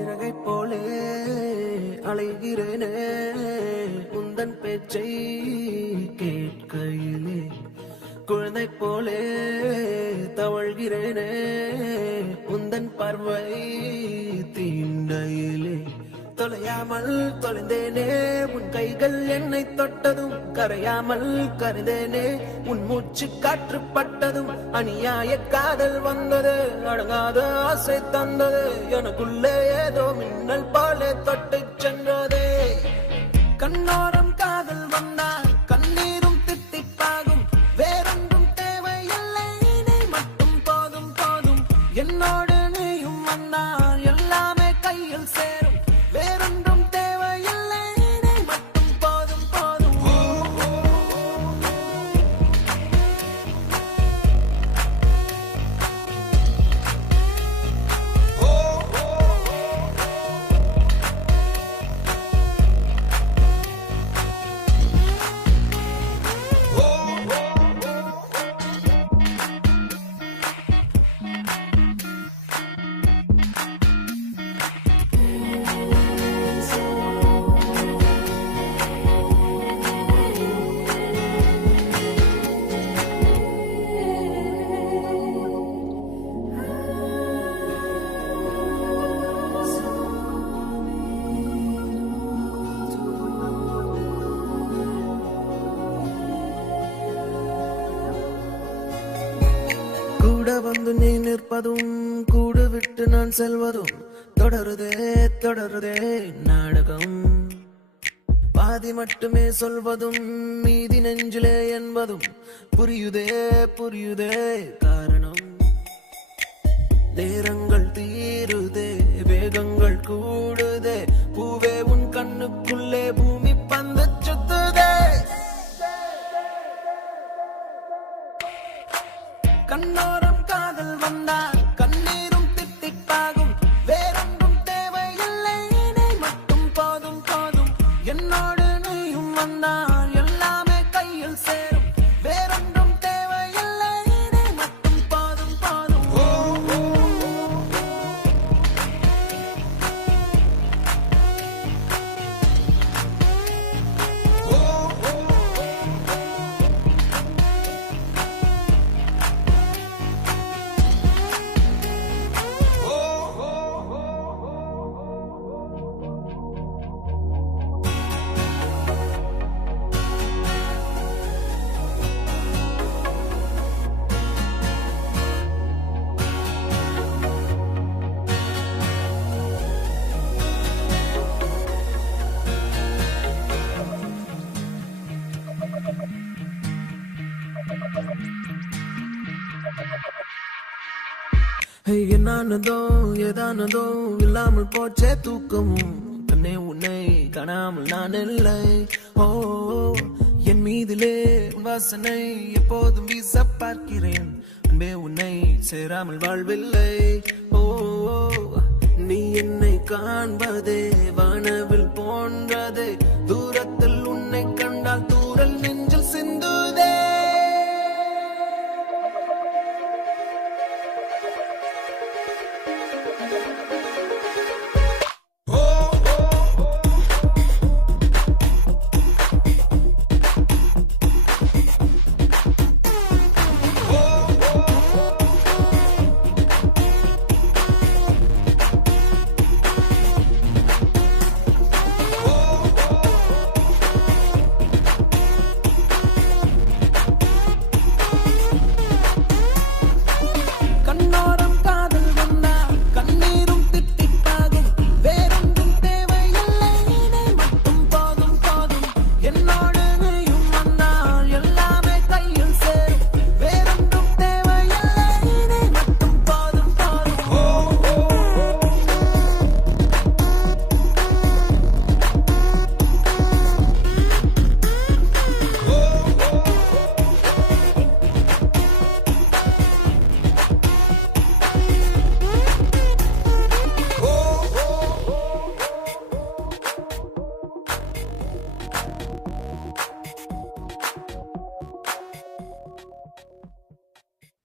இறகை போலே அலைகிறேனே உந்தன் பேச்சை கேட்கையிலே, குழந்தை போலே தவழ்கிறேனே உந்தன் பார்வை தீண்டையிலே, தொலையாமல் தொலைந்தேனே உன் கைகள் என்னை தொட்டதும், கரையாமல் கருதேனே உன் மூச்சு காற்று பட்டதும், அநியாய காதல் வந்தது அடங்காத ஆசை தந்தது, எனக்குள்ளே ஏதோ மின்னல் போலே தொட்டு சென்றதே. கண்ணோரம் காதல் வந்தால் கண்ணீரும் தித்திப்பாகும், வேறொன்றும் தேவையில்லை நீ மட்டும் போதும் போதும், என்னோடு நீயும் வந்தால் எல்லாமே கையில் சேரும், வேறொன்றும் தேவையில்லை நீ மட்டும் போதும் போதும். கூட வந்து நீ நிற்பதும் கூடு விட்டு நான் செல்வதும், தொடருதே தொடருதே நாடகம், பாதி மட்டுமே சொல்வதும் மீதி நெஞ்சிலே என்பதும், புரியுதே புரியுதே காரணம், நேரங்கள் தீருதே வேகங்கள் கூடுதே, பூவே உன் கண்ணுக்குள்ளே பூமி பந்து சுத்துதே. கண்ணோரம் காதல் வந்தால் கண்ணீரும் தித்திப்பாகும், வேறொன்றும் தேவையில்லை நீ மட்டும் போதும் போதும், என்னோடு நீயும் வந்தால் எல்லாமே கையில் சேரும், வேறொன்றும் தேவையில்லை நீ மட்டும் போதும் போதும். என்னானதோ ஏதானதோ இல்லாமல் போச்சே தூக்கமும், கண்ணே உன்னை காணாமல் நான் இல்லை. ஓ என் மீதிலே வாசனை எப்போதும் வீச பார்க்கிறேன், அன்பே உன்னை சேராமல் வாழ்வில்லை. ஓ நீ என்னை காண்பதே வானவில் போன்றதே, தூரத்தில்